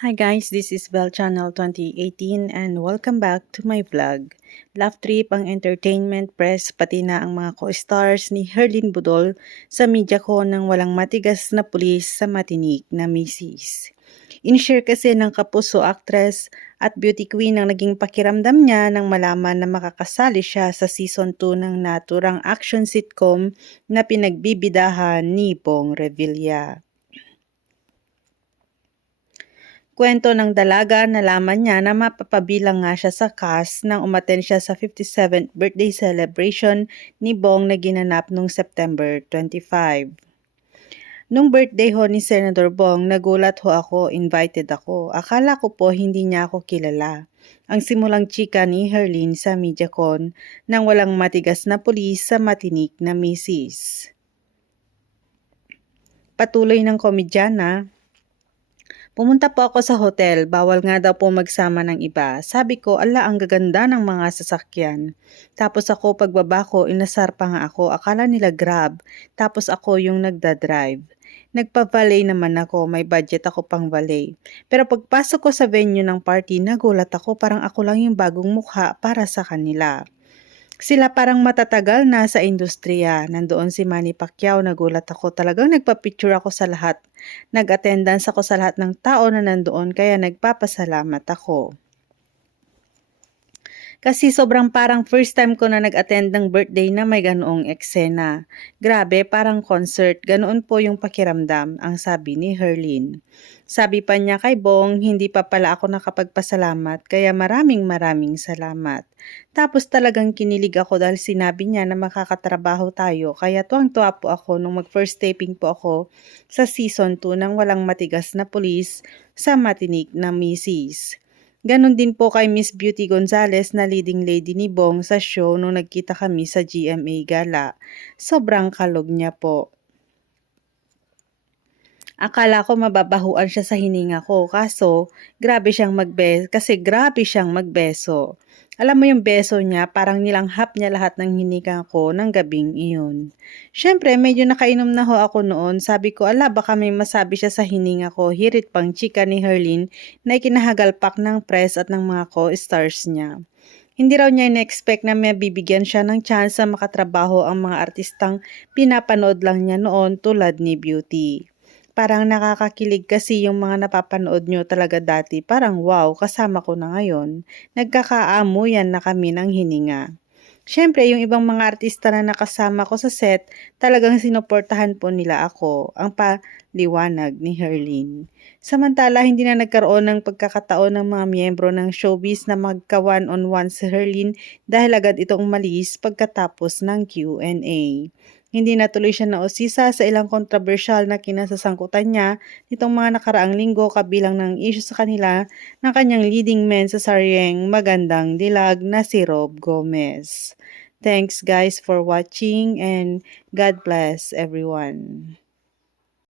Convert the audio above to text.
Hi guys, this is Bell Channel 2018 and welcome back to my vlog. Laugh trip ang entertainment press pati na ang mga co-stars ni Herlin Budol sa media ko ng walang matigas na pulis sa matinik na misis. In-share kasi ng kapuso actress at beauty queen ang naging pakiramdam niya nang malaman na makakasali siya sa season 2 ng naturang action sitcom na pinagbibidahan ni Bong Revilla. Kwento ng dalaga, nalaman niya na mapapabilang nga siya sa cast nang umaten siya sa 57th birthday celebration ni Bong na ginanap noong September 25. Nung birthday ho ni Senator Bong, nagulat ho ako, invited ako. Akala ko po hindi niya ako kilala. Ang simulang chika ni Herlin sa MediaCon nang walang matigas na pulis sa matinik na misis. Patuloy ng komedyana, Pumunta po ako sa hotel, bawal nga daw po magsama ng iba. Sabi ko, ala ang gaganda ng mga sasakyan. Tapos ako pagbaba ko, inasar pa nga ako, akala nila grab. Tapos ako yung nagda-drive. Nagpa-valet naman ako, may budget ako pang valet. Pero pagpasok ko sa venue ng party, nagulat ako parang ako lang yung bagong mukha para sa kanila. Sila parang matatagal na sa industriya. Nandoon si Manny Pacquiao, nagulat ako. Talagang nagpa-picture ako sa lahat. Nag-attendance ako sa lahat ng tao na nandoon kaya nagpapasalamat ako. Kasi sobrang parang first time ko na nag-attend ng birthday na may ganoong eksena. Grabe, parang concert. Ganoon po yung pakiramdam, ang sabi ni Herlin. Sabi pa niya kay Bong, hindi pa pala ako nakapagpasalamat, kaya maraming maraming salamat. Tapos talagang kinilig ako dahil sinabi niya na makakatrabaho tayo, kaya tuwang-tuwa po ako nung mag-first taping po ako sa season 2 ng walang matigas na pulis sa matinik na misis. Ganon din po kay Miss Beauty Gonzales na leading lady ni Bong sa show nung nagkita kami sa GMA Gala. Sobrang kalog niya po. Akala ko mababahuan siya sa hininga ko kaso grabe siyang magbeso kasi grabe siyang magbeso. Alam mo yung beso niya, parang nilanghap niya lahat ng hininga ko ng gabing iyon. Siyempre, medyo nakainom na ho ako noon. Sabi ko, ala baka may masabi siya sa hininga ko. Hirit pang chika ni Herlin na ikinahagalpak ng press at ng mga co-stars niya. Hindi raw niya in-expect na may bibigyan siya ng chance sa makatrabaho ang mga artistang pinapanood lang niya noon tulad ni Beauty parang nakakakilig kasi yung mga napapanood nyo talaga dati. Parang wow, kasama ko na ngayon. Nagkakaamuyan na kami ng hininga. Siyempre, yung ibang mga artista na nakasama ko sa set, talagang sinuportahan po nila ako, ang paliwanag ni Herlin. Samantala, hindi na nagkaroon ng pagkakataon ng mga miyembro ng showbiz na magka one-on-one si Herlin dahil agad itong malis pagkatapos ng Q&A. Hindi natuloy siya nausisa sa ilang kontrobersyal na kinasasangkutan niya nitong mga nakaraang linggo kabilang ng issue sa kanila ng kanyang leading man sa Saryeng Magandang Dilag na si Rob Gomez. Thanks guys for watching and God bless everyone.